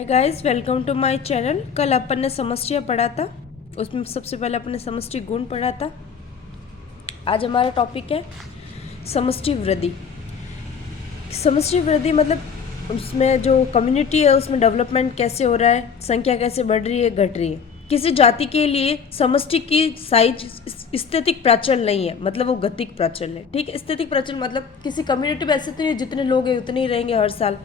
Hi guys, welcome to my channel. कल अपन ने समष्टियाँ पढ़ा था, उसमें सबसे पहले अपन ने समष्टि गुण पढ़ा था। आज हमारा टॉपिक है समष्टि वृद्धि। समष्टि वृद्धि मतलब उसमें जो कम्युनिटी है उसमें डेवलपमेंट कैसे हो रहा है, संख्या कैसे बढ़ रही है, घट रही है। किसी जाति के लिए समष्टि की साइज स्थैतिक प्राचल नहीं है, मतलब वो गतिक प्राचल है। ठीक है, स्थैतिक प्राचल मतलब किसी कम्युनिटी में ऐसे तो नहीं जितने लोग हैं उतने ही रहेंगे हर साल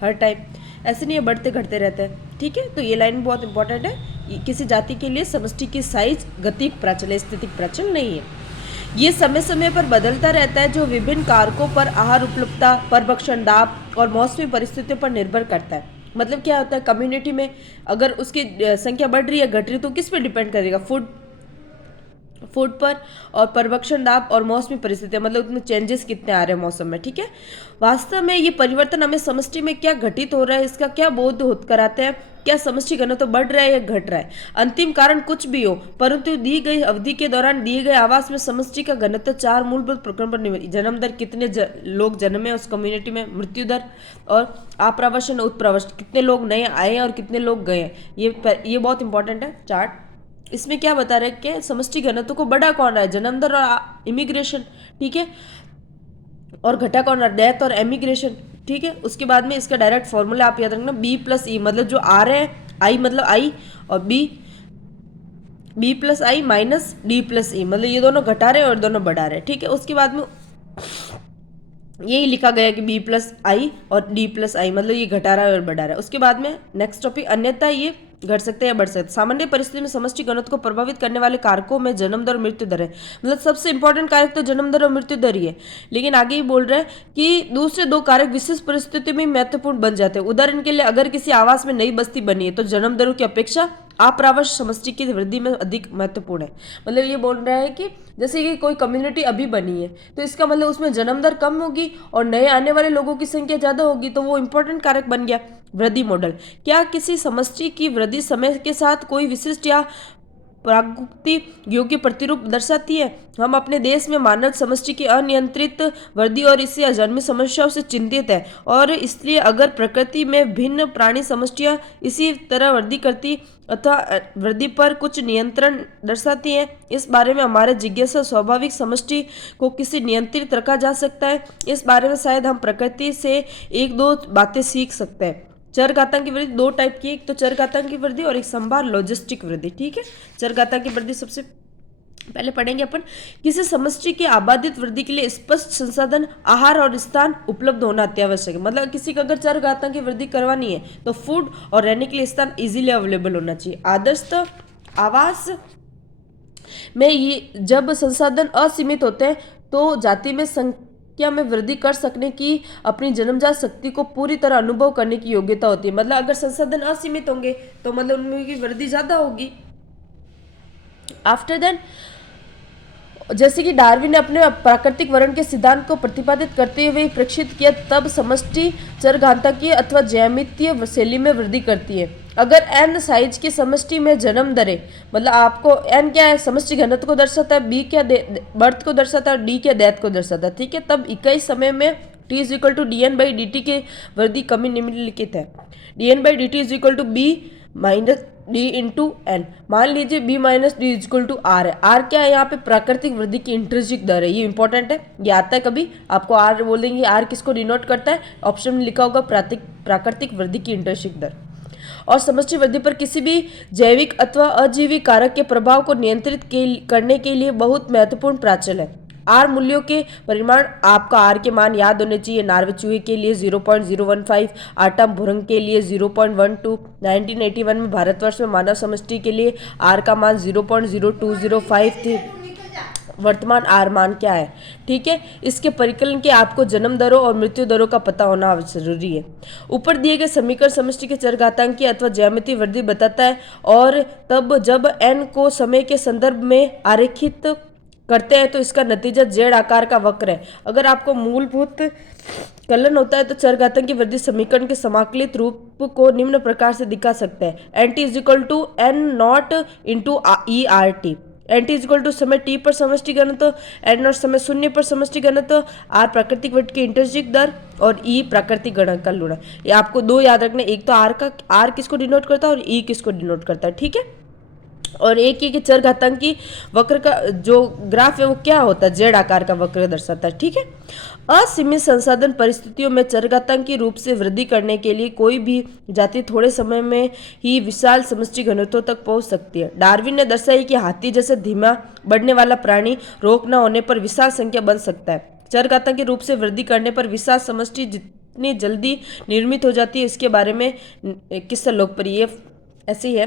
हर टाइम, ऐसे नहीं है, बढ़ते घटते रहते हैं। ठीक है, तो ये लाइन बहुत इंपॉर्टेंट है। किसी जाति के लिए समष्टि की साइज गतिक प्राचल है, स्थैतिक प्राचल नहीं है। ये समय समय पर बदलता रहता है, जो विभिन्न कारकों पर आहार उपलब्धता, परभक्षण दाब और मौसमी परिस्थितियों पर निर्भर करता है। मतलब क्या होता है, कम्युनिटी में अगर उसकी संख्या बढ़ रही है घट रही है तो किस पे डिपेंड करेगा, फूड पर, और परभक्षण दाब और मौसमी परिस्थितियां, मतलब उसमें चेंजेस कितने आ रहे हैं मौसम में। ठीक है, वास्तव में ये परिवर्तन हमें समष्टि में क्या घटित हो रहा है इसका क्या बोध कराते हैं। क्या समष्टि घनत्व तो बढ़ रहा है या घट रहा है। अंतिम कारण कुछ भी हो, परंतु दी गई अवधि के दौरान दिए गए आवास में समष्टि का घनत्व चार मूलभूत प्रकरण पर निर्भर। जन्म दर, कितने लोग जन्मे उस कम्युनिटी में, मृत्यु दर, और आप्रवासन उत्प्रवासन, कितने लोग नए आए हैं और कितने लोग गए हैं। ये बहुत इंपॉर्टेंट है चार्ट। इसमें क्या बता रहे हैं कि समष्टि घनत्व को बढ़ा कौन रहा है, जन्म दर और इमिग्रेशन। ठीक है, और घटा कौन रहा है, डेथ और एमिग्रेशन। ठीक है, उसके बाद में इसका डायरेक्ट फॉर्मूला आप याद रखना, बी प्लस ई, मतलब जो आ रहे हैं आई मतलब आई, और बी प्लस आई माइनस डी प्लस ई, मतलब ये दोनों घटा रहे हैं और दोनों बढ़ा रहे हैं। ठीक है, उसके बाद में यही लिखा गया कि बी प्लस आई और डी प्लस आई, मतलब ये घटा रहा है और बढ़ा रहा है। उसके बाद में नेक्स्ट टॉपिक, अन्यथा ये घट सकते हैं या बढ़ सकते हैं। सामान्य परिस्थिति में समष्टि घनत्व को प्रभावित करने वाले कारकों में जन्म दर और मृत्यु दर है, मतलब सबसे इंपॉर्टेंट कारक तो जन्म दर और मृत्यु दर ही है। लेकिन आगे ही बोल रहे हैं कि दूसरे दो कारक विशेष परिस्थिति में महत्वपूर्ण बन जाते हैं। उदाहरण के लिए अगर किसी आवास में नई बस्ती बनी है तो जन्म दरों की अपेक्षा आप्रवास समष्टि की वृद्धि में अधिक महत्वपूर्ण है। मतलब ये बोल रहा है कि जैसे कि कोई कम्युनिटी अभी बनी है तो इसका मतलब उसमें जन्म दर कम होगी और नए आने वाले लोगों की संख्या ज़्यादा होगी, तो वो इंपॉर्टेंट कारक बन गया। वृद्धि मॉडल, क्या किसी समष्टि की वृद्धि समय के साथ कोई विशिष्ट या प्रागुक्ति योग्य प्रतिरूप दर्शाती है। हम अपने देश में मानव समष्टि की अनियंत्रित वृद्धि और इससे अजन्मी समस्याओं से चिंतित है, और इसलिए अगर प्रकृति में भिन्न प्राणी समष्टियां इसी तरह वृद्धि करती अथवा वृद्धि पर कुछ नियंत्रण दर्शाती हैं, इस बारे में हमारे जिज्ञासा स्वाभाविक समष्टि को किसी नियंत्रित रखा जा सकता है। इस बारे में शायद हम प्रकृति से एक दो बातें सीख सकते हैं। चर घातांक की वृद्धि दो टाइप की, एक तो चर घातांक की वृद्धि और एक संभार लॉजिस्टिक वृद्धि। ठीक है, चर घातांक की वृद्धि सबसे पहले पढ़ेंगे अपन। किसी समष्टि की आबादित वृद्धि के लिए स्पष्ट संसाधन, आहार और स्थान उपलब्ध होना अत्यावश्यक है। मतलब किसी को अगर चर घातांक की वृद्धि करवानी है तो फूड और रहने के लिए स्थान इजीली अवेलेबल होना चाहिए। आदर्शतः आवास में ये जब संसाधन असीमित होते हैं तो जाति में संख्या में वृद्धि कर सकने की अपनी जन्मजात शक्ति को पूरी तरह अनुभव करने की योग्यता होती है। मतलब अगर संसाधन असीमित होंगे तो मतलब उनमें की वृद्धि ज्यादा होगी। आफ्टर देन, जैसे कि डार्विन ने अपने प्राकृतिक वर्ण के सिद्धांत को प्रतिपादित करते हुए प्रक्षित किया, तब समष्टि चरघातांकीय अथवा ज्यामितीय शैली में वृद्धि करती है। अगर n साइज की समष्टि में जन्म दरें, मतलब आपको n क्या है, समष्टि घनत्व को दर्शाता है, b क्या बर्थ को दर्शाता है और d क्या डेथ को दर्शाता है। ठीक है, तब इकाई समय में t is equal to d n by d t की वृद्धि कमी निम्नलिखित है। D n by d t is equal to b minus d into n. मान लीजिए b minus d is equal to r है। आर क्या है, यहाँ पे प्राकृतिक वृद्धि की इंट्रिंसिक दर है, ये इंपॉर्टेंट है, ये आता है कभी आपको। आर बोलेंगे, आर किसको डिनोट करता है, ऑप्शन में लिखा होगा प्राकृतिक वृद्धि की इंट्रिंसिक दर। और समष्टि वृद्धि पर किसी भी जैविक अथवा अजीवी कारक के प्रभाव को नियंत्रित करने के लिए बहुत महत्वपूर्ण प्राचल है। आर मूल्यों के परिमाण, आपका आर के मान याद होने चाहिए। नार्वे चूहे के लिए 0.015, आटम भुरंग के लिए 0.12, 1981 में भारतवर्ष में मानव समष्टि के लिए आर का मान 0.0205 थे। वर्तमान आर मान क्या है। ठीक है, इसके परिकलन के आपको जन्म दरों और मृत्यु दरों का पता होना जरूरी है। ऊपर दिए गए समीकरण समष्टि के चरघातांकी अथवा ज्यामितीय वृद्धि बताता है, और तब जब n को समय के संदर्भ में आरेखित करते हैं तो इसका नतीजा जेड आकार का वक्र है। अगर आपको मूलभूत कलन होता है तो चरघातांक की वृद्धि समीकरण के समाकलित रूप को निम्न प्रकार से दिखा सकते हैं। N T is equal to N not into e r t. N t equal to समय टी पर समष्टि घनत्व, एन नॉट समय शून्य पर समष्टि घनत्व, आर प्राकृतिक वट की इंटरजिक दर और ई प्राकृतिक गणक का लुणा। ये आपको दो याद रखना, एक तो आर किसको डिनोट करता है और ई किसको डिनोट करता है, ठीक है। और एक ही कि चरघातांकी वक्र का जो ग्राफ है वो क्या होता है, जेड आकार का वक्र दर्शाता है, ठीक है। असीमित संसाधन परिस्थितियों में चरघातांकी रूप से वृद्धि करने के लिए कोई भी जाति थोड़े समय में ही विशाल समष्टि घनत्व तक पहुंच सकती है। डार्विन ने दर्शाई कि हाथी जैसे धीमा बढ़ने वाला प्राणी रोक न होने पर विशाल संख्या बन सकता है। चरघातांकी रूप से वृद्धि करने पर विशाल समष्टि जितनी जल्दी निर्मित हो जाती है, इसके बारे में किससे लोकप्रिय ऐसी है,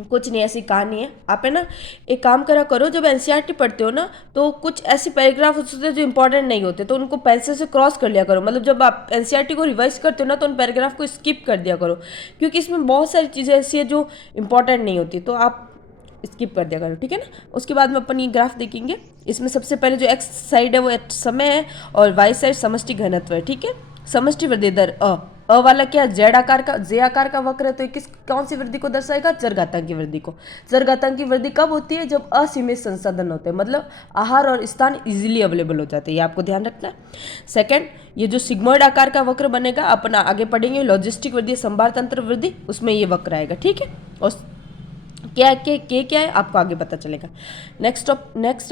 कुछ नहीं, ऐसी कहानी है। आप है ना एक काम करा करो, जब एनसीईआरटी पढ़ते हो ना तो कुछ ऐसे पैराग्राफ होते हैं जो इंपॉर्टेंट नहीं होते, तो उनको पेंसिल से क्रॉस कर लिया करो। मतलब जब आप एनसीईआरटी को रिवाइज करते हो ना तो उन पैराग्राफ को स्किप कर दिया करो, क्योंकि इसमें बहुत सारी चीज़ें ऐसी है जो इंपॉर्टेंट नहीं होती, तो आप स्किप कर दिया करो, ठीक है ना। उसके बाद में अपन ये ग्राफ देखेंगे। इसमें सबसे पहले जो एक्स साइड है वो समय है और वाई साइड समष्टि घनत्व है, ठीक है। समष्टि वृद्धि दर अ वाला क्या, जेड आकार का, जे आकार का वक्र है, तो किस कौन सी वृद्धि को दर्शाएगा, चरघातांकी वृद्धि को। चरघातांकी वृद्धि कब होती है, जब असीमित संसाधन होते हैं, मतलब आहार और स्थान इजीली अवेलेबल हो जाते हैं, ये आपको ध्यान रखना है। सेकंड, ये जो सिग्मोइड आकार का वक्र बनेगा, अपन आगे पढ़ेंगे लॉजिस्टिक वृद्धि, संभार तंत्र वृद्धि, उसमें ये वक्र आएगा, ठीक है। और क्या है आपको आगे पता चलेगा। नेक्स्ट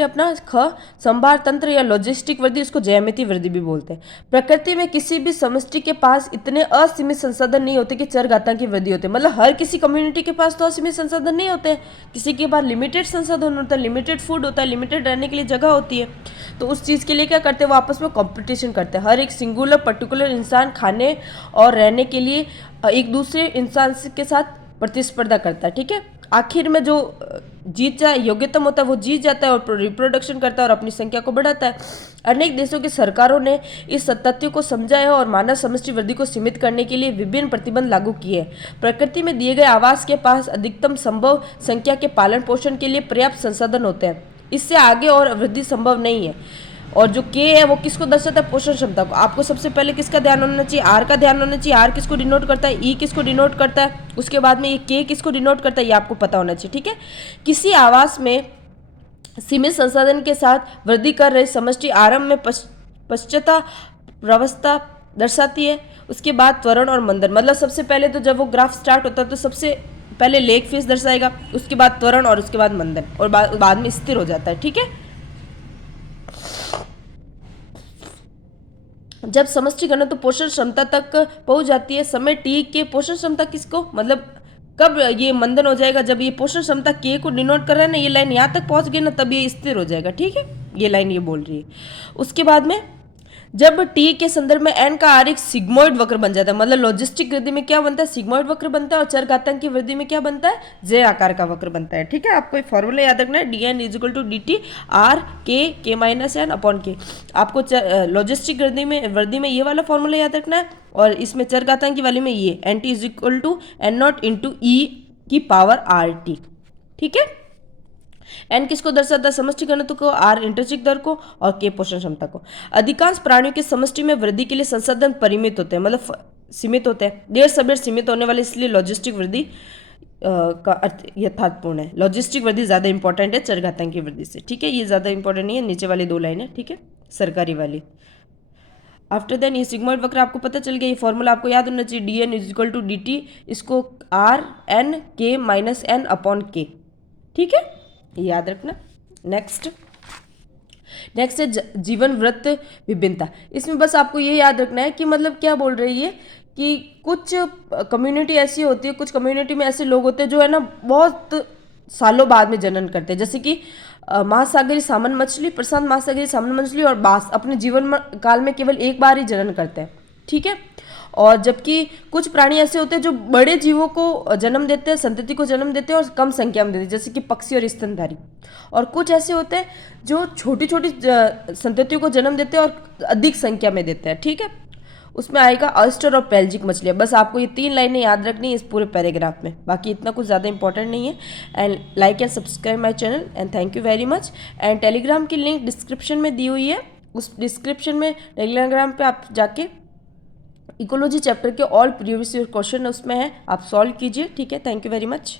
है अपना ख, संभार तंत्र या लॉजिस्टिक वृद्धि, इसको ज्यामितीय वृद्धि भी बोलते हैं। प्रकृति में किसी भी समष्टि के पास इतने असीमित संसाधन नहीं होते कि चरघातांकी वृद्धि होते, मतलब हर किसी कम्युनिटी के पास तो असीमित संसाधन नहीं होते, किसी के पास लिमिटेड संसाधन होता है, लिमिटेड फूड होता है, लिमिटेड रहने के लिए जगह होती है, तो उस चीज़ के लिए क्या करते हैं, वो आपस में कॉम्पिटिशन करते हैं। हर एक सिंगुलर पर्टिकुलर इंसान खाने और रहने के लिए एक दूसरे इंसान के साथ प्रतिस्पर्धा करता है, ठीक है। आखिर में जो जीत जाए, योग्यतम होता है, वो जीत जाता है और रिप्रोडक्शन करता है और अपनी संख्या को बढ़ाता है। अनेक देशों की सरकारों ने इस तथ्य को समझा है और मानव समष्टि वृद्धि को सीमित करने के लिए विभिन्न प्रतिबंध लागू किए हैं। प्रकृति में दिए गए आवास के पास अधिकतम संभव संख्या के पालन पोषण के लिए पर्याप्त संसाधन होते हैं, इससे आगे और वृद्धि संभव नहीं है। और जो के है वो किसको दर्शाता है, पोषण क्षमता को। आपको सबसे पहले किसका ध्यान होना चाहिए, आर का ध्यान होना चाहिए। आर किसको डिनोट करता है, ई किसको डिनोट करता है, उसके बाद में ये के किसको डिनोट करता है, ये आपको पता होना चाहिए, ठीक है। किसी आवास में सीमित संसाधन के साथ वृद्धि कर रहे समष्टि आरंभ में पश्चाता प्रवस्था दर्शाती है। उसके बाद त्वरण और मंदन, मतलब सबसे पहले तो जब वो ग्राफ स्टार्ट होता है तो सबसे पहले लेग फेस दर्शाएगा, उसके बाद त्वरण और उसके बाद मंदन, और बाद में स्थिर हो जाता है, ठीक है। जब समष्टि घनत्व तो पोषण क्षमता तक पहुंच जाती है, समय टी के पोषण क्षमता किसको, मतलब कब ये मंदन हो जाएगा, जब ये पोषण क्षमता के को डिनोट कर रहा है ना, ये लाइन यहाँ तक पहुंच गई ना, तब ये स्थिर हो जाएगा, ठीक है। ये लाइन ये बोल रही है। उसके बाद में जब टी के संदर्भ में एन का आर एक सिग्मोइड वक्र बन जाता है, मतलब लॉजिस्टिक वृद्धि में क्या बनता है, सिग्मोइड वक्र बनता है, और चरघातांकी वृद्धि में क्या बनता है, जे आकार का वक्र बनता है, ठीक है। आपको एक फॉर्मूला याद रखना है, d n is equal to d t r k minus n upon k. आपको लॉजिस्टिक वृद्धि में ये वाला फॉर्मूला याद रखना है, और इसमें चरघातांकी वाले में ये N T is equal to N not into E की पावर आर टी, ठीक है। एन किसको दर्शाता है, समष्टि घनत्व को, आर इंटरचिक दर को, और के पोषण क्षमता को। अधिकांश प्राणियों के समष्टि में वृद्धि के लिए संसाधन परिमित होते हैं, मतलब सीमित होते हैं, देर सबेर सीमित होने वाले, इसलिए लॉजिस्टिक वृद्धि का अर्थ यथार्थपूर्ण है। लॉजिस्टिक वृद्धि ज़्यादा इंपॉर्टेंट है चरघातांकी वृद्धि से, ठीक है। ये ज़्यादा इंपॉर्टेंट नहीं है, नीचे वाली दो लाइन है, ठीक है, सरकारी वाली। आफ्टर देन ये सिग्मोइड वक्र आपको पता चल गया, ये फॉर्मूला आपको याद होना चाहिए, d n is equal to d t, इसको r n k minus n upon k, ठीक है, याद रखना। नेक्स्ट है जीवन वृत्त विभिन्नता। इसमें बस आपको ये याद रखना है कि मतलब क्या बोल रही है कि कुछ कम्युनिटी ऐसी होती है, कुछ कम्युनिटी में ऐसे लोग होते हैं जो है ना बहुत सालों बाद में जनन करते हैं, जैसे कि महासागरी सामन मछली, प्रशांत महासागरी सामन मछली और बास अपने जीवन काल में केवल एक बार ही जनन करते हैं, ठीक है। और जबकि कुछ प्राणी ऐसे होते हैं जो बड़े जीवों को जन्म देते हैं, संतति को जन्म देते हैं और कम संख्या में देते हैं, जैसे कि पक्षी और स्तनधारी। और कुछ ऐसे होते हैं जो छोटी छोटी संततियों को जन्म देते हैं और अधिक संख्या में देते हैं, ठीक है। उसमें आएगा ऑयस्टर और पेल्जिक मछलियाँ। बस आपको ये 3 लाइनें याद रखनी है इस पूरे पैराग्राफ में, बाकी इतना कुछ ज़्यादा इंपॉर्टेंट नहीं है। And like and subscribe my channel and thank you very much. And Telegram की लिंक डिस्क्रिप्शन में दी हुई है, उस डिस्क्रिप्शन में टेलीग्राम पे आप जाके इकोलॉजी चैप्टर के ऑल प्रीवियस ईयर क्वेश्चन उसमें है, आप सॉल्व कीजिए, ठीक है। Thank you very much.